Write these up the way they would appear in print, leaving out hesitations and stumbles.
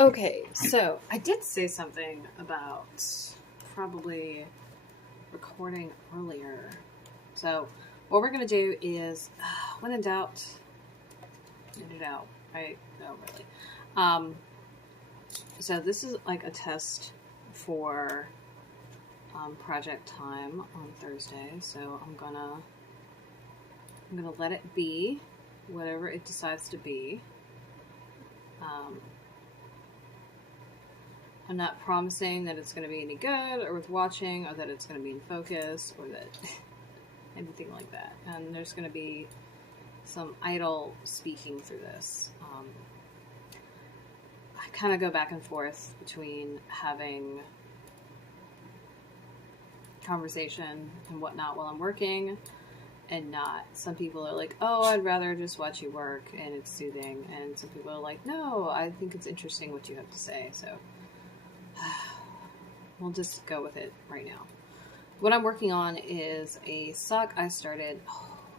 Okay, so I did say something about probably recording earlier. So what we're gonna do is, when in doubt, get it out. Right? No, really. Um, so this is like a test for project time on Thursday. So I'm gonna let it be whatever it decides to be. Um, I'm not promising that it's going to be any good or worth watching or that it's going to be in focus or that anything like that. And there's going to be some idle speaking through this. I kind of go back and forth between having conversation and whatnot while I'm working and not. Some people are like, oh, I'd rather just watch you work and it's soothing. And some people are like, no, I think it's interesting what you have to say. So we'll just go with it right now. What I'm working on is a sock I started,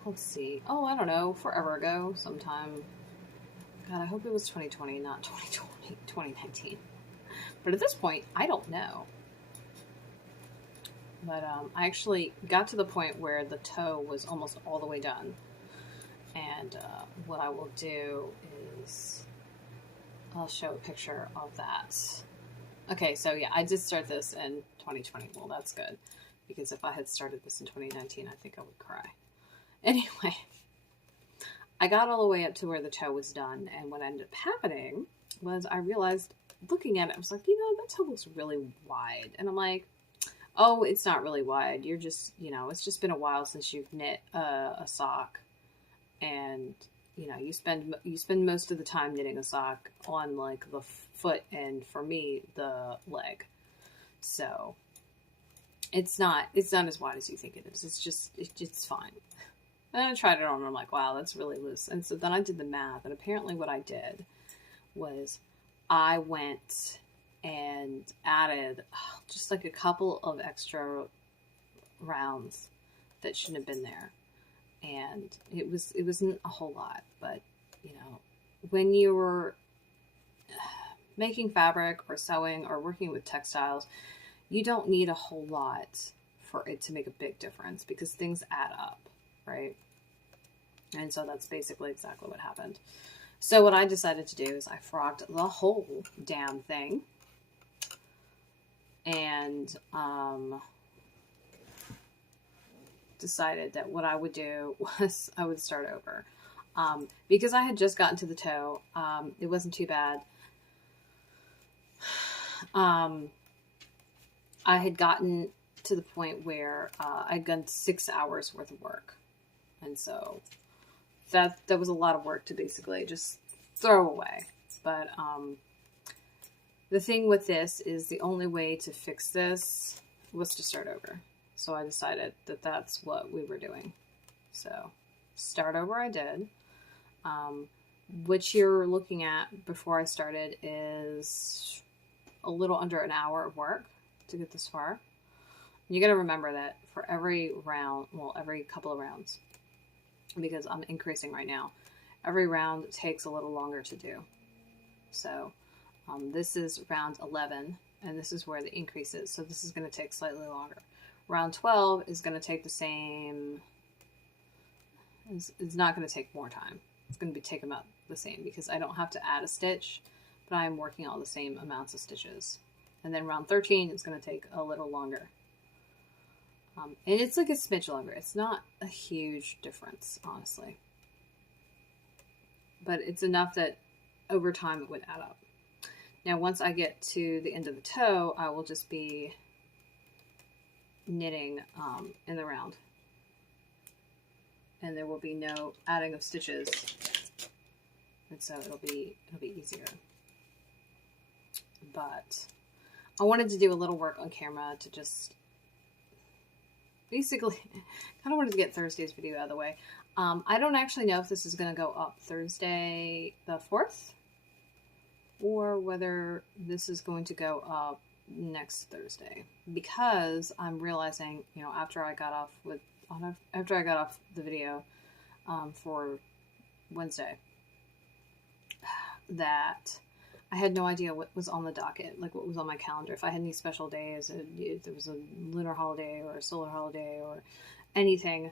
let's see, I don't know, forever ago, sometime. God, I hope it was 2020, not 2020, 2019. But at this point, I don't know. But I actually got to the point where the toe was almost all the way done. And what I will do is I'll show a picture of that. Okay, so yeah, I did start this in 2020. Well, that's good. Because if I had started this in 2019, I think I would cry. Anyway, I got all the way up to where the toe was done. And what ended up happening was I realized, looking at it, I was like, that toe looks really wide. And I'm like, oh, it's not really wide. You're just, it's just been a while since you've knit a sock. And, you spend most of the time knitting a sock on like the foot and for me, the leg. So it's not as wide as you think it is. It's fine. And I tried it on and I'm like, wow, that's really loose. And so then I did the math. And apparently what I did was I went and added just like a couple of extra rounds that shouldn't have been there. And it wasn't a whole lot, but when you're making fabric or sewing or working with textiles, you don't need a whole lot for it to make a big difference because things add up, right? And so that's basically exactly what happened. So what I decided to do is I frogged the whole damn thing. And decided that what I would do was I would start over. Because I had just gotten to the toe, it wasn't too bad. I had gotten to the point where I'd done 6 hours worth of work. And so that was a lot of work to basically just throw away. But the thing with this is the only way to fix this was to start over. So I decided that that's what we were doing. So start over I did. What you're looking at before I started is a little under an hour of work to get this far. You got to remember that for every round, every couple of rounds, because I'm increasing right now, every round takes a little longer to do. So this is round 11, and this is where the increase is. So this is going to take slightly longer. Round 12 is going to take the same. It's not going to take more time. It's going to be taken about the same because I don't have to add a stitch, but I am working all the same amounts of stitches. And then round 13 is going to take a little longer. And it's like a smidge longer. It's not a huge difference, honestly. But it's enough that over time it would add up. Now, once I get to the end of the toe, I will just be knitting in the round. And there will be no adding of stitches. And so it'll be easier. But I wanted to do a little work on camera to just basically kind of wanted to get Thursday's video out of the way. I don't actually know if this is going to go up Thursday the 4th or whether this is going to go up next Thursday, because I'm realizing, after I got off the video for Wednesday, that I had no idea what was on the docket, like what was on my calendar. If I had any special days, if there was a lunar holiday or a solar holiday or anything.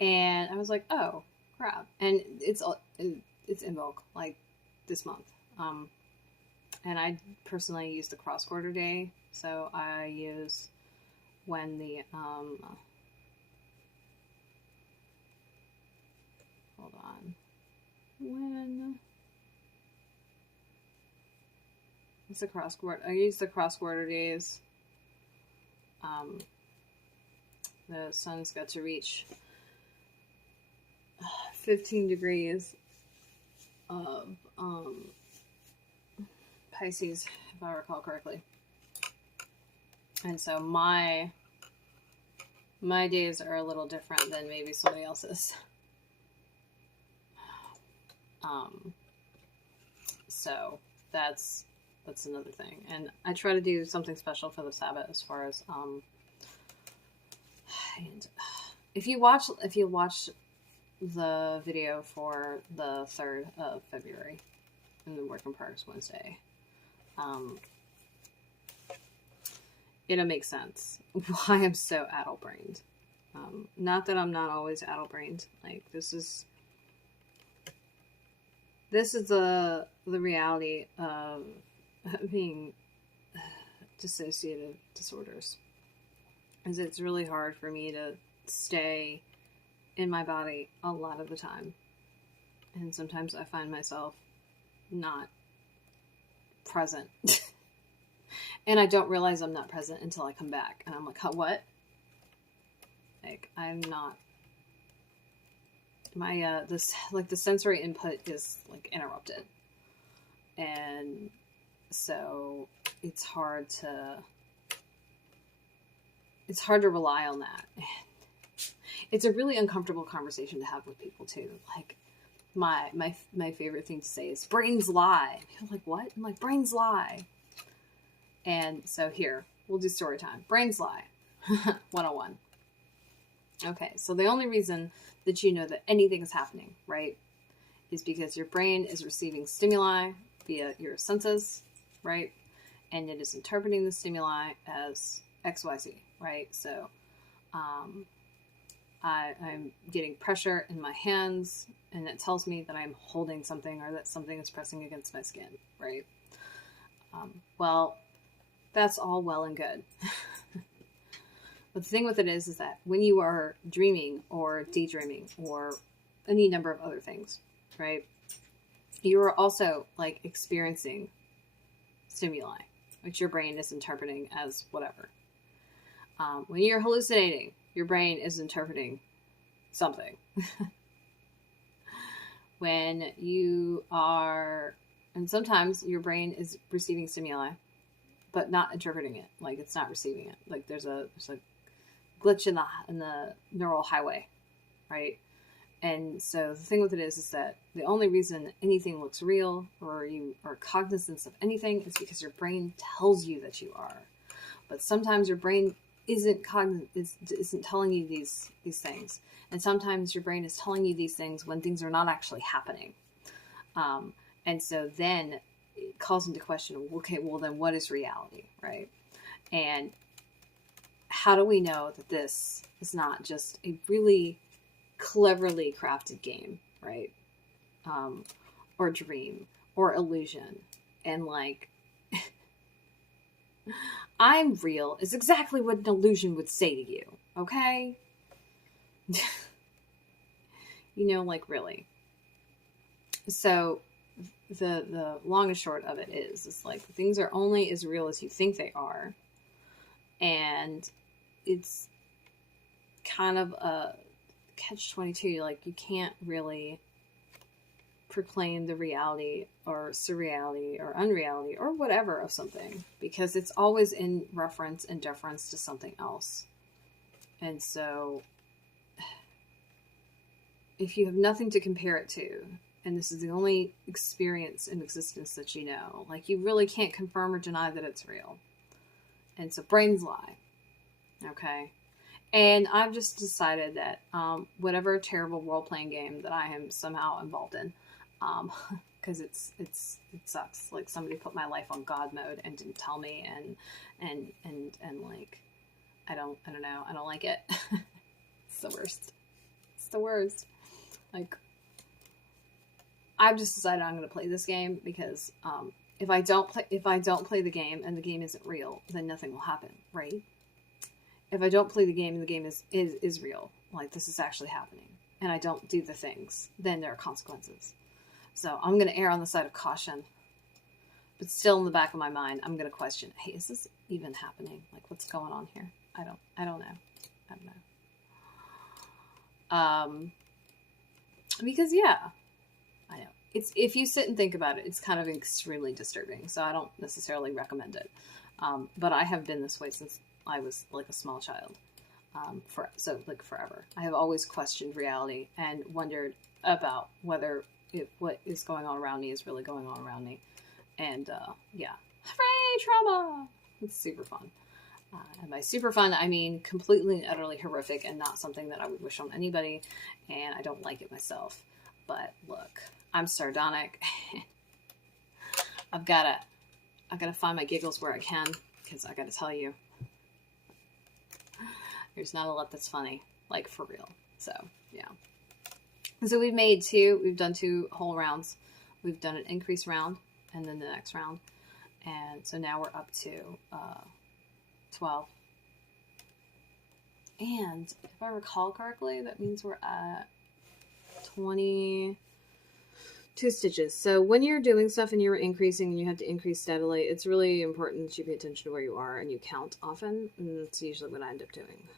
And I was like, oh, crap. And it's Imbolc, like, this month. And I personally use the cross-border day, so I use when the, hold on. What's the cross-border? I use the cross-border days. The sun's got to reach 15 degrees of Pisces, if I recall correctly. And so my days are a little different than maybe somebody else's. So that's another thing. And I try to do something special for the Sabbath as far as and if you watch the video for the 3rd of February in the Work in Progress Wednesday, it'll make sense why I'm so addle-brained. Not that I'm not always addle-brained. Like, this is the reality of being dissociative disorders. Is it's really hard for me to stay in my body a lot of the time. And sometimes I find myself not present. And I don't realize I'm not present until I come back. And I'm like, what? Like, I'm not. My, the sensory input is, like, interrupted. And so it's hard to rely on that. It's a really uncomfortable conversation to have with people too. Like, my favorite thing to say is brains lie. People are like, what? I'm like, brains lie. And so here, we'll do story time. Brains lie. 101. Okay, so the only reason that you know that anything is happening, right, is because your brain is receiving stimuli via your senses, right? And it is interpreting the stimuli as XYZ, right? So I'm getting pressure in my hands, and it tells me that I'm holding something or that something is pressing against my skin, right? Well, that's all well and good. But the thing with it is that when you are dreaming or daydreaming or any number of other things, right, you are also, like, experiencing stimuli, which your brain is interpreting as whatever. When you're hallucinating, your brain is interpreting something. When you are, and sometimes your brain is receiving stimuli, but not interpreting it. Like, it's not receiving it. Like, there's a glitch in the neural highway, right? And so the thing with it is that the only reason anything looks real or you are cognizant of anything is because your brain tells you that you are. But sometimes your brain isn't telling you these things. And sometimes your brain is telling you these things when things are not actually happening. And so then it calls into question, okay, well then what is reality, right? And how do we know that this is not just a really cleverly crafted game, right? Or dream or illusion? And, like, I'm real is exactly what an illusion would say to you, okay? You know, like, really. So the long and short of it is like, things are only as real as you think they are. And it's kind of a catch-22. Like, you can't really proclaim the reality or surreality or unreality or whatever of something, because it's always in reference and deference to something else. And so if you have nothing to compare it to, and this is the only experience in existence that you know, like, you really can't confirm or deny that it's real. And so brains lie. Okay. And I've just decided that whatever terrible role-playing game that I am somehow involved in, because it sucks. Like somebody put my life on God mode and didn't tell me, and like I don't know. I don't like it. It's the worst. It's the worst. Like I've just decided I'm going to play this game because if I don't play the game and the game isn't real, then nothing will happen, right? If I don't play the game and the game is real, like this is actually happening, and I don't do the things, then there are consequences. So I'm going to err on the side of caution. But still in the back of my mind, I'm going to question, hey, is this even happening? Like, what's going on here? I don't know. Because yeah, I know. It's, if you sit and think about it, it's kind of extremely disturbing. So I don't necessarily recommend it. But I have been this way since I was like a small child. Forever. I have always questioned reality and wondered about whether what is going on around me is really going on around me. And yeah, hooray, trauma! It's super fun. And by super fun, I mean completely and utterly horrific and not something that I would wish on anybody. And I don't like it myself. But look, I'm sardonic. I've got to find my giggles where I can, because I got to tell you, there's not a lot that's funny, like for real. So yeah. So we've done 2 whole rounds. We've done an increase round and then the next round. And so now we're up to 12. And if I recall correctly, that means we're at 22 stitches. So when you're doing stuff and you're increasing and you have to increase steadily, it's really important that you pay attention to where you are and you count often. And that's usually what I end up doing.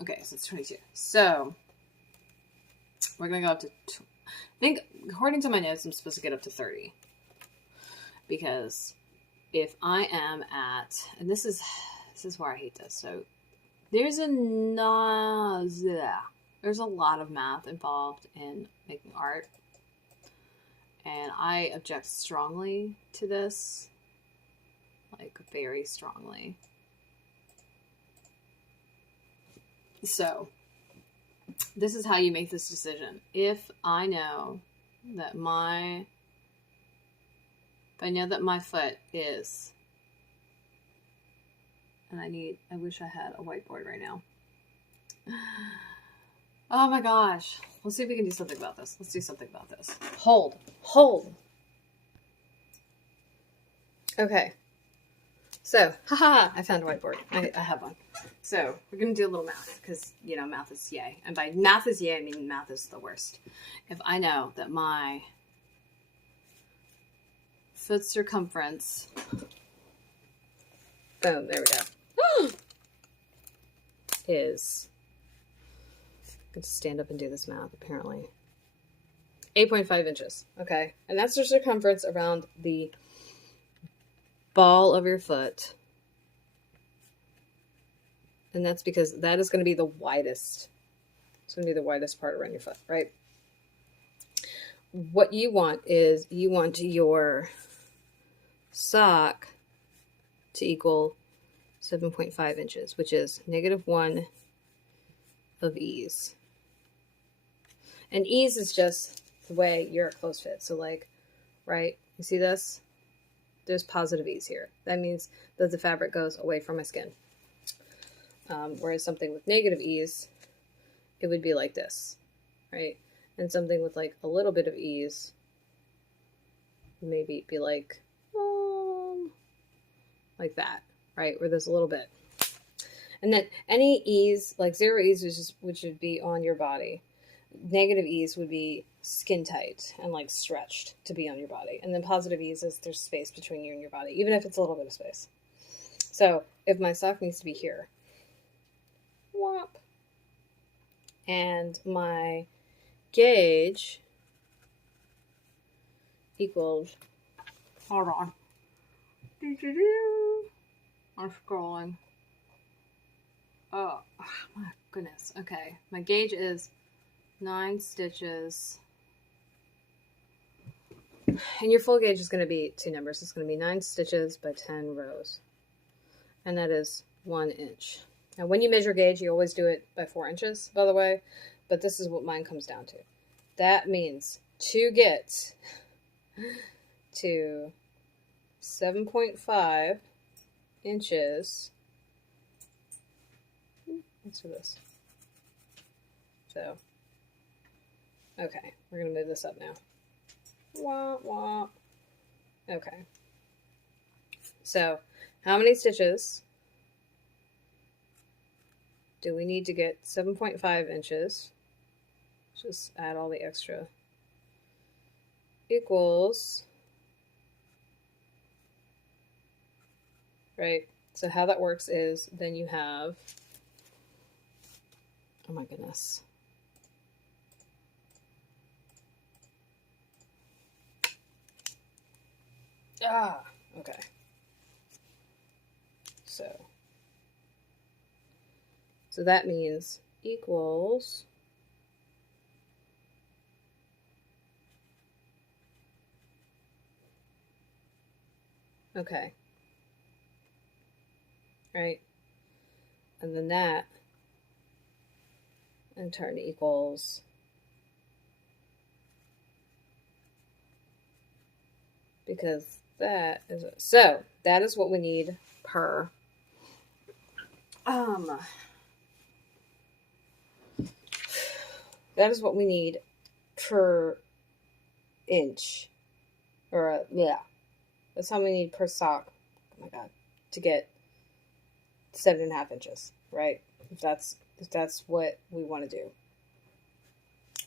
Okay, so it's 22. So we're going to go up to, I think, according to my notes, I'm supposed to get up to 30. Because if I am at, and this is where I hate this. So there's a lot of math involved in making art. And I object strongly to this. Like, very strongly. So, this is how you make this decision. If I know that my foot is, and I wish I had a whiteboard right now. Oh my gosh. Let's see if we can do something about this. Let's do something about this. Hold. Okay. So, haha, I found a whiteboard. I have one. So, we're going to do a little math, because, you know, math is yay. And by math is yay, I mean math is the worst. If I know that my foot circumference, boom, there we go, is, I'm going to stand up and do this math, apparently, 8.5 inches, okay? And that's the circumference around the ball of your foot. And that's because that is going to be the widest. It's going to be the widest part around your foot, right? What you want is you want your sock to equal 7.5 inches, which is -1 of ease. And ease is just the way your clothes fit. So like, right, you see this? There's positive ease here. That means that the fabric goes away from my skin. Whereas something with negative ease, it would be like this, right? And something with like a little bit of ease, maybe be like that, right? Where there's a little bit. And then any ease, like 0 ease, which would be on your body. Negative ease would be skin tight and like stretched to be on your body. And then positive ease is there's space between you and your body, even if it's a little bit of space. So if my sock needs to be here, whop, and my gauge equals, hold on, I'm scrolling. Oh my goodness. Okay, my gauge is 9 stitches, and your full gauge is going to be 2 numbers. It's going to be 9 stitches by 10 rows, and that is 1 inch. Now, when you measure gauge, you always do it by 4 inches, by the way, but this is what mine comes down to. That means to get to 7.5 inches, let's do this. So, okay, we're going to move this up now. Wah, wah. Okay. So, how many stitches do we need to get 7.5 inches? Just add all the extra. Equals, right? So how that works is then you have, oh my goodness. Okay. So that means equals okay. Right? And then that in turn equals because that is so that is what we need per that is what we need per inch or yeah, that's how we need per sock. Oh my god, to get 7.5 inches, right? If that's what we want to do,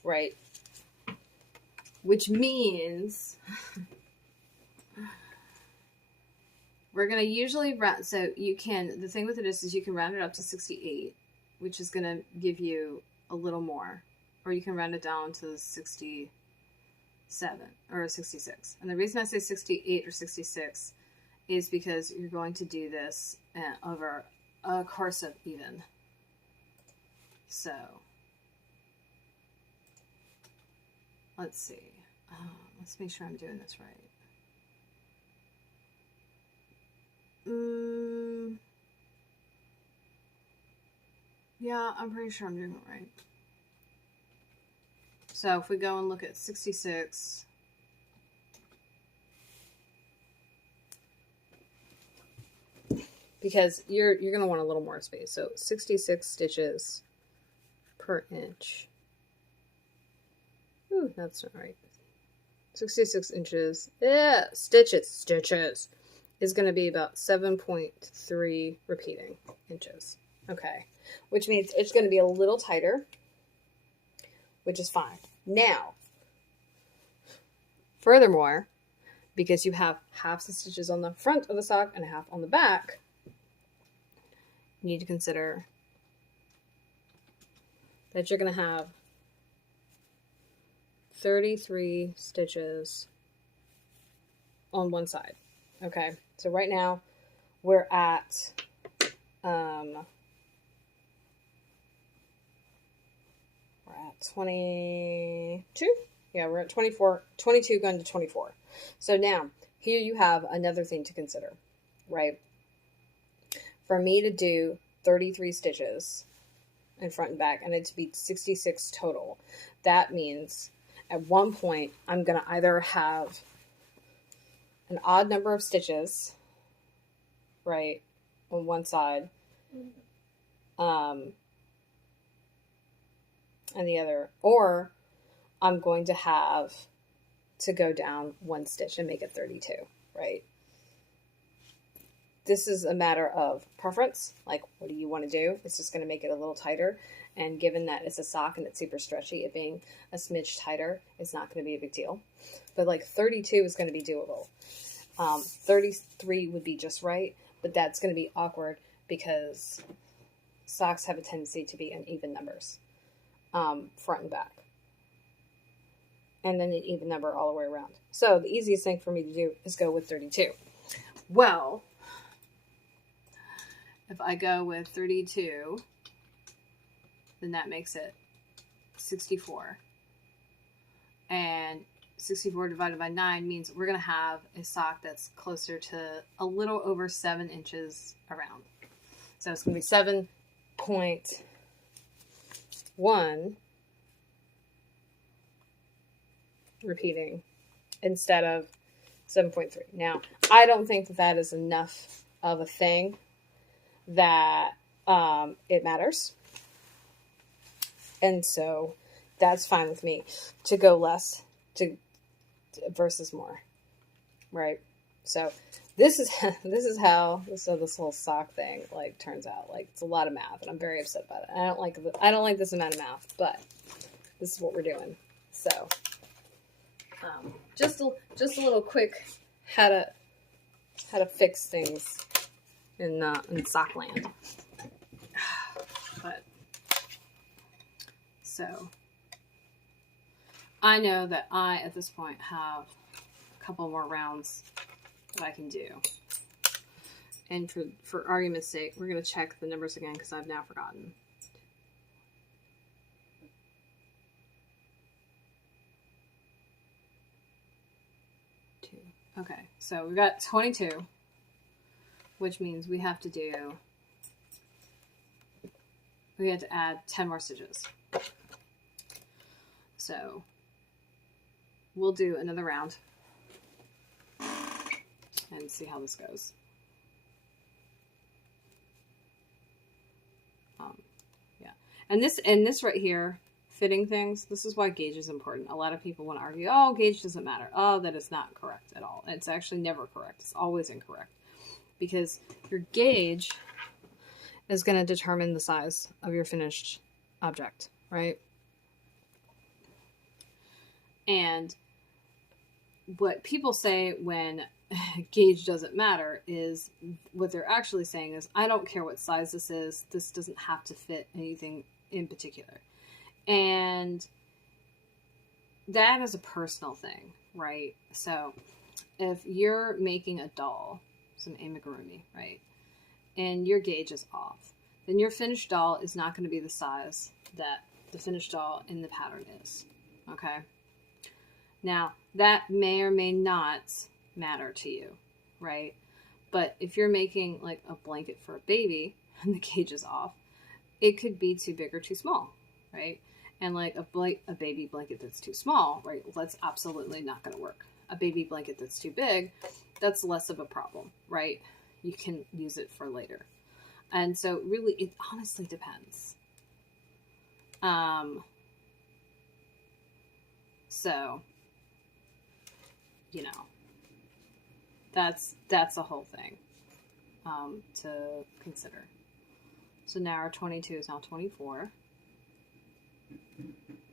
right? Which means we're going to usually round, so you can, the thing with it is you can round it up to 68, which is going to give you a little more, or you can round it down to 67 or 66. And the reason I say 68 or 66 is because you're going to do this over a course of even. So, let's see. Let's make sure I'm doing this right. Yeah, I'm pretty sure I'm doing it right. So if we go and look at 66, because you're going to want a little more space. So 66 stitches per inch. Ooh, that's not right. 66 inches. Yeah, stitches is going to be about 7.3 repeating inches. Okay, which means it's going to be a little tighter, which is fine. Now, furthermore, because you have half the stitches on the front of the sock and half on the back, you need to consider that you're going to have 33 stitches on one side. Okay, so right now we're at 22. Yeah, we're at 24, 22 going to 24. So now here you have another thing to consider, right? For me to do 33 stitches in front and back and it to be 66 total, that means at one point I'm going to either have an odd number of stitches, right, on one side, and the other, or I'm going to have to go down one stitch and make it 32, right? This is a matter of preference. Like, what do you want to do? It's just going to make it a little tighter. And given that it's a sock and it's super stretchy, it being a smidge tighter is not going to be a big deal. But like 32 is going to be doable. 33 would be just right, but that's going to be awkward because socks have a tendency to be in even numbers, front and back. And then an even number all the way around. So the easiest thing for me to do is go with 32. Well, if I go with 32, then that makes it 64. And 64 divided by 9 means we're going to have a sock that's closer to a little over 7 inches around. So it's going to be 7.1 repeating instead of 7.3. Now, I don't think that that is enough of a thing that it matters. And so that's fine with me to go less versus more, right? So this is how this whole sock thing like turns out. Like, it's a lot of math, and I'm very upset about it. I don't like this amount of math, but this is what we're doing. So just a little quick how to fix things in sock land. But so I know that I at this point have a couple more rounds that I can do. And for argument's sake, we're going to check the numbers again because I've now forgotten. Okay, so we've got 22, which means we have to add 10 more stitches. So we'll do another round and see how this goes. Yeah, and this right here, fitting things, this is why gauge is important. A lot of people want to argue, oh, gauge doesn't matter. Oh, that is not correct at all. It's actually never correct. It's always incorrect, because your gauge is going to determine the size of your finished object, right? And what people say when gauge doesn't matter is, what they're actually saying is, I don't care what size this is. This doesn't have to fit anything in particular. And that is a personal thing, right? So if you're making a doll, some amigurumi, right, and your gauge is off, then your finished doll is not going to be the size that the finished doll in the pattern is, okay? Now, that may or may not matter to you, right? But if you're making like a blanket for a baby and the gauge is off, it could be too big or too small, right? And like a baby blanket that's too small, right? Well, that's absolutely not going to work. A baby blanket that's too big, that's less of a problem, right? You can use it for later. And so really, it honestly depends. So, you know, that's a whole thing to consider. So now our 22 is now 24.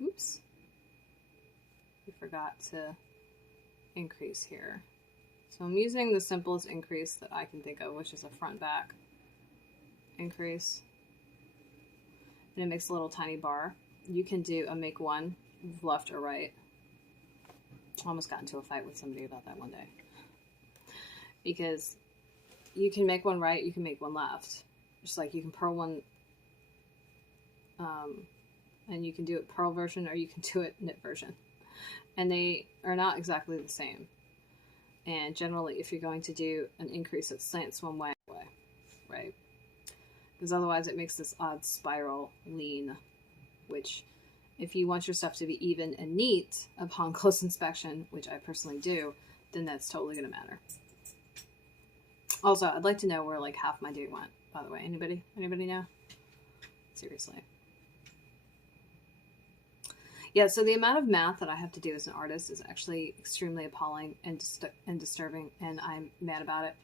Oops. We forgot to increase here. So I'm using the simplest increase that I can think of, which is a front back increase. And it makes a little tiny bar. You can do a make one left or right. I almost got into a fight with somebody about that one day. Because you can make one right, you can make one left. Just like you can purl one, and you can do it purl version, or you can do it knit version. And they are not exactly the same. And generally, if you're going to do an increase, it slants one way, right? Because otherwise it makes this odd spiral lean, which, if you want your stuff to be even and neat upon close inspection, which I personally do, then that's totally going to matter. Also, I'd like to know where like half my day went, by the way. Anybody know? Seriously. Yeah, so the amount of math that I have to do as an artist is actually extremely appalling and disturbing, and I'm mad about it.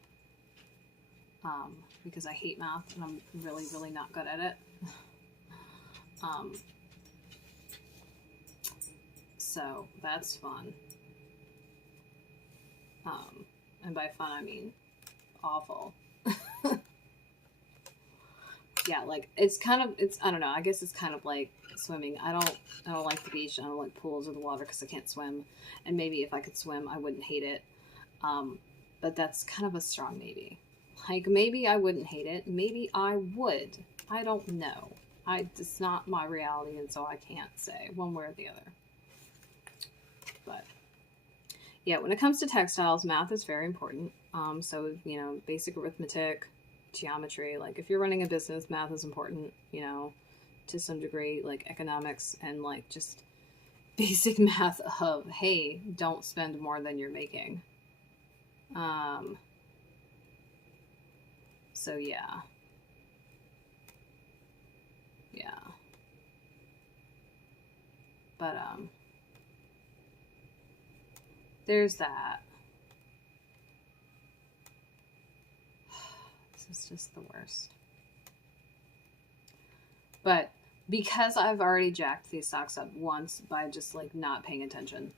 Because I hate math, and I'm really, really not good at it. So that's fun. And by fun, I mean awful. Yeah, like I don't know, I guess it's kind of like swimming. I don't like the beach. I don't like pools or the water because I can't swim. And maybe if I could swim, I wouldn't hate it. But that's kind of a strong maybe. Like, maybe I wouldn't hate it. Maybe I would. I don't know. It's not my reality, and so I can't say one way or the other. But yeah, when it comes to textiles, math is very important. So, you know, basic arithmetic, geometry. Like if you're running a business, math is important, you know, to some degree, like economics and like just basic math of, hey, don't spend more than you're making. So yeah. Yeah. But there's that. This is just the worst. But because I've already jacked these socks up once by just like not paying attention,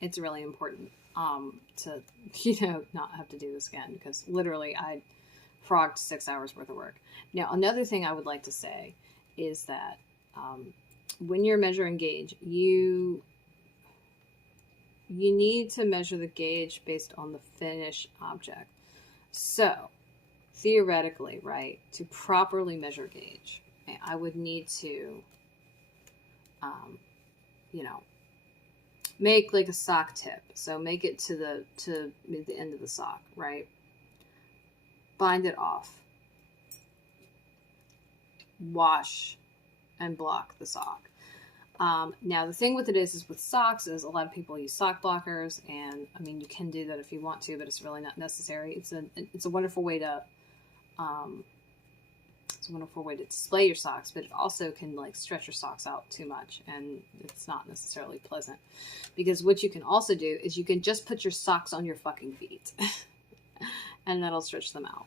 it's really important to, you know, not have to do this again, because literally I frogged 6 hours worth of work. Now, another thing I would like to say is that when you're measuring gauge, you need to measure the gauge based on the finished object. So, theoretically, right, to properly measure gauge, I would need to, you know, make like a sock tip. So make it to the end of the sock, right? Bind it off. Wash and block the sock. Now the thing with it is with socks is a lot of people use sock blockers, and I mean you can do that if you want to, but it's really not necessary. It's a wonderful way to display your socks, but it also can like stretch your socks out too much, and it's not necessarily pleasant. Because what you can also do is you can just put your socks on your fucking feet, and that'll stretch them out.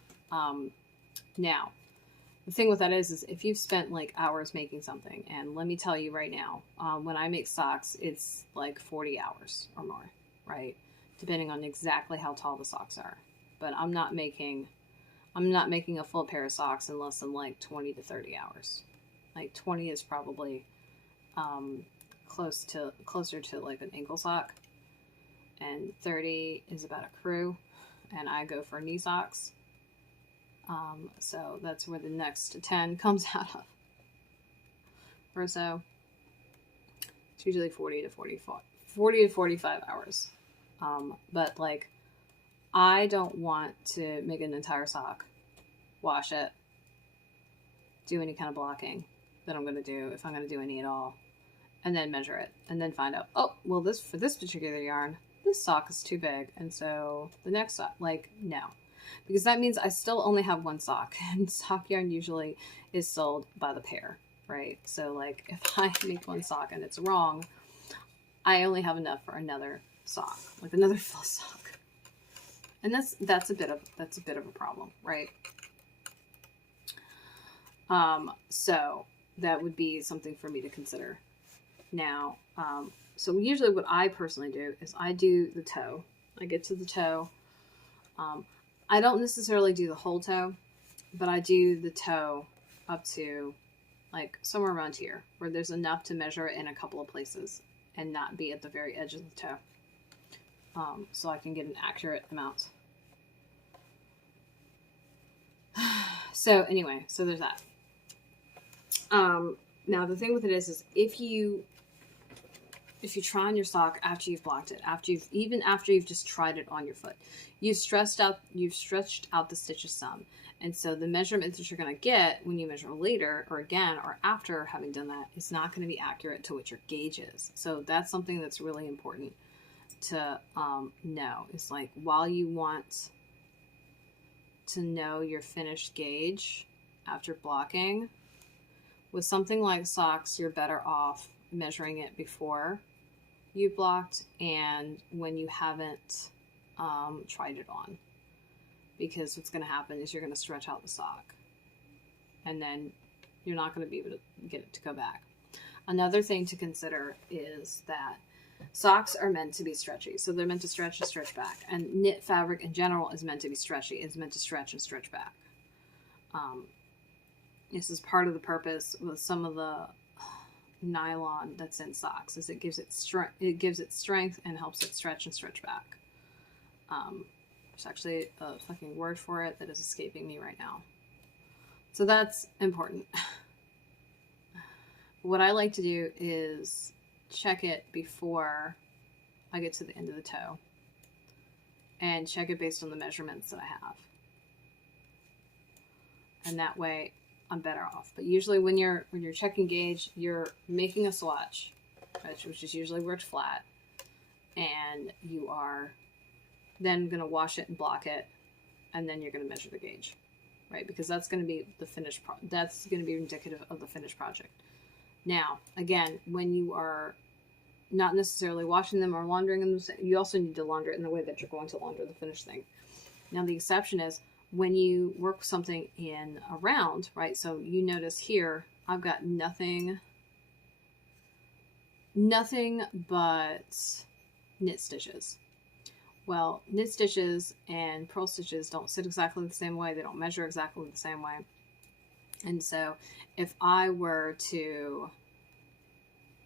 Now, the thing with that is if you've spent like hours making something, and let me tell you right now, when I make socks, it's like 40 hours or more, right? Depending on exactly how tall the socks are. But I'm not making a full pair of socks in less than like 20 to 30 hours. Like 20 is probably closer to like an ankle sock, and 30 is about a crew, and I go for knee socks. So that's where the next 10 comes out of, or so. It's usually 40 to 45 hours. But like, I don't want to make an entire sock, wash it, do any kind of blocking that I'm going to do, if I'm going to do any at all, and then measure it, and then find out, oh, well, for this particular yarn, this sock is too big, and so the next sock, like, no. Because that means I still only have one sock, and sock yarn usually is sold by the pair, right? So, like, if I make one sock and it's wrong, I only have enough for another sock, like another full sock. And that's a bit of a problem, right? So that would be something for me to consider. Now, so usually what I personally do is I do the toe. I get to the toe. I don't necessarily do the whole toe, but I do the toe up to like somewhere around here, where there's enough to measure it in a couple of places and not be at the very edge of the toe. So I can get an accurate amount. So anyway, so there's that. Now the thing with it is if you try on your sock after you've blocked it, after you've just tried it on your foot, you've stretched out the stitches some. And so the measurements that you're going to get when you measure later or again or after having done that is not going to be accurate to what your gauge is. So that's something that's really important to know. It's like, while you want to know your finished gauge after blocking, with something like socks, you're better off measuring it before you blocked and when you haven't tried it on. Because what's going to happen is you're going to stretch out the sock, and then you're not going to be able to get it to go back. Another thing to consider is that socks are meant to be stretchy. So they're meant to stretch and stretch back. And knit fabric in general is meant to be stretchy. It's meant to stretch and stretch back. This is part of the purpose with some of the nylon that's in socks, is it gives it strength and helps it stretch and stretch back. There's actually a fucking word for it that is escaping me right now. So that's important. What I like to do is check it before I get to the end of the toe, and check it based on the measurements that I have. and that way I'm better off. But usually when you're checking gauge, you're making a swatch, which is usually where it's flat, and you are then going to wash it and block it, and then you're going to measure the gauge, right? Because that's going to be the finished that's going to be indicative of the finished project. Now, again, when you are not necessarily washing them or laundering them, you also need to launder it in the way that you're going to launder the finished thing. Now, the exception is when you work something in a round, right? So you notice here, I've got nothing but knit stitches. Well, knit stitches and purl stitches don't sit exactly the same way. They don't measure exactly the same way. And so if I were to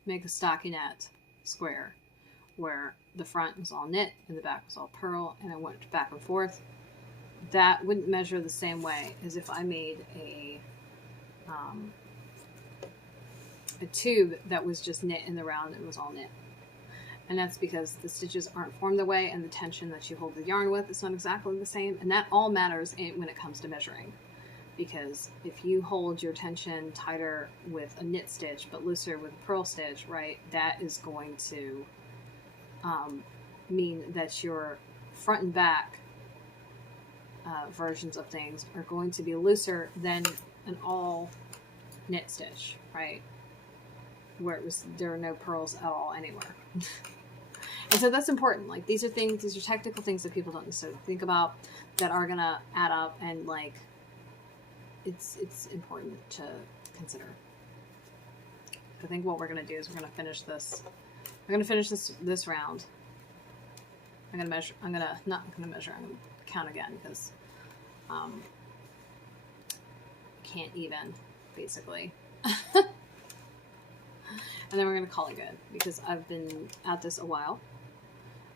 make a stockinette square where the front was all knit and the back was all purl and I went back and forth, that wouldn't measure the same way as if I made a tube that was just knit in the round and was all knit. And that's because the stitches aren't formed the way, and the tension that you hold the yarn with is not exactly the same. And that all matters when it comes to measuring. Because if you hold your tension tighter with a knit stitch, but looser with a purl stitch, right, that is going to mean that your front and back versions of things are going to be looser than an all knit stitch, right? Where there are no purls at all anywhere. And so that's important. Like, these are technical things that people don't necessarily think about that are gonna add up, and like it's important to consider. I think what we're gonna do is we're gonna finish this. We're gonna finish this round. I'm gonna count again because can't even, basically. And then we're going to call it good because I've been at this a while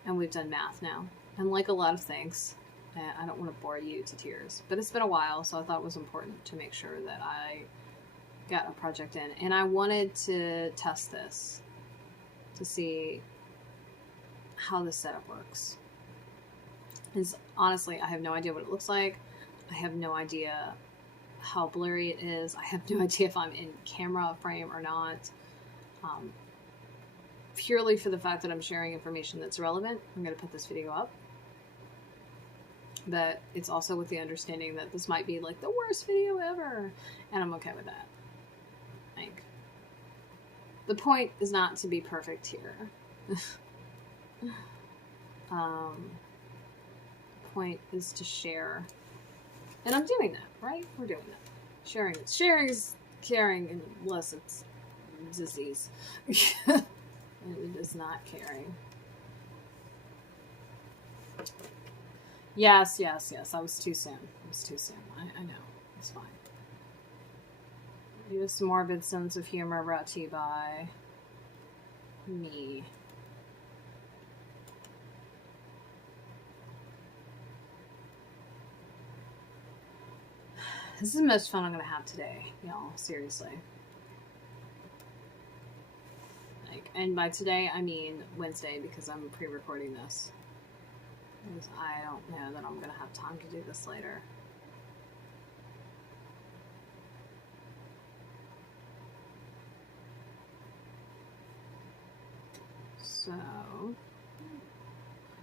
and we've done math now. And like a lot of things, I don't want to bore you to tears, but it's been a while, so I thought it was important to make sure that I got a project in. And I wanted to test this to see how this setup works. Because honestly, I have no idea what it looks like. I have no idea how blurry it is. I have no idea if I'm in camera frame or not. Purely for the fact that I'm sharing information that's relevant, I'm going to put this video up. But it's also with the understanding that this might be like the worst video ever, and I'm okay with that. Like, the point is not to be perfect here. The point is to share, and I'm doing that, right? We're doing that. Sharing is caring, unless it's disease. And it is not caring. Yes. I was too soon. I know. It's fine. This morbid sense of humor brought to you by me. This is the most fun I'm going to have today, y'all. Seriously. And by today, I mean Wednesday, because I'm pre-recording this. Because I don't know that I'm going to have time to do this later. So,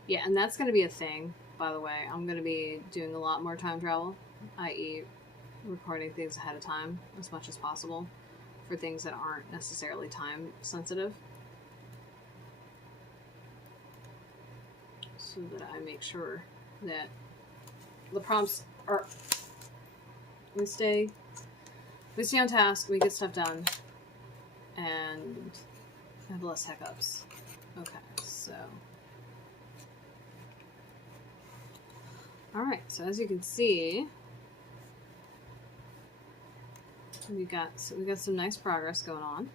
yeah, and that's going to be a thing, by the way. I'm going to be doing a lot more time travel, i.e. recording things ahead of time as much as possible for things that aren't necessarily time sensitive. So that I make sure that the prompts are, we stay on task, we get stuff done, and have less hiccups. Okay, so. Alright, so as you can see, we got some nice progress going on.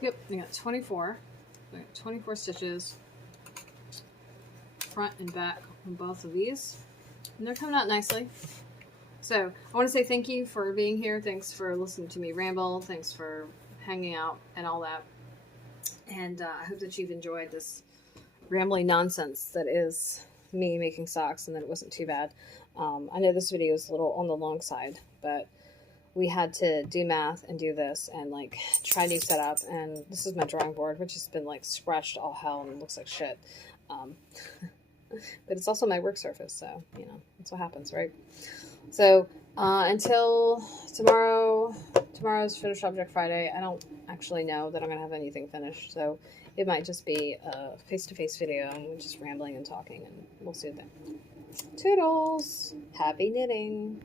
Yep, we got 24. We got 24 stitches, front and back on both of these, and they're coming out nicely. So I want to say thank you for being here. Thanks for listening to me ramble. Thanks for hanging out and all that. And I hope that you've enjoyed this rambling nonsense that is me making socks, and that it wasn't too bad. I know this video is a little on the long side, but we had to do math and do this and like try new setup. And this is my drawing board, which has been like scratched all hell and looks like shit. But it's also my work surface, so you know that's what happens, right? So until tomorrow, tomorrow's Finished Object Friday. I don't actually know that I'm gonna have anything finished, so it might just be a face-to-face video and we're just rambling and talking, and we'll see you then. Toodles! Happy knitting!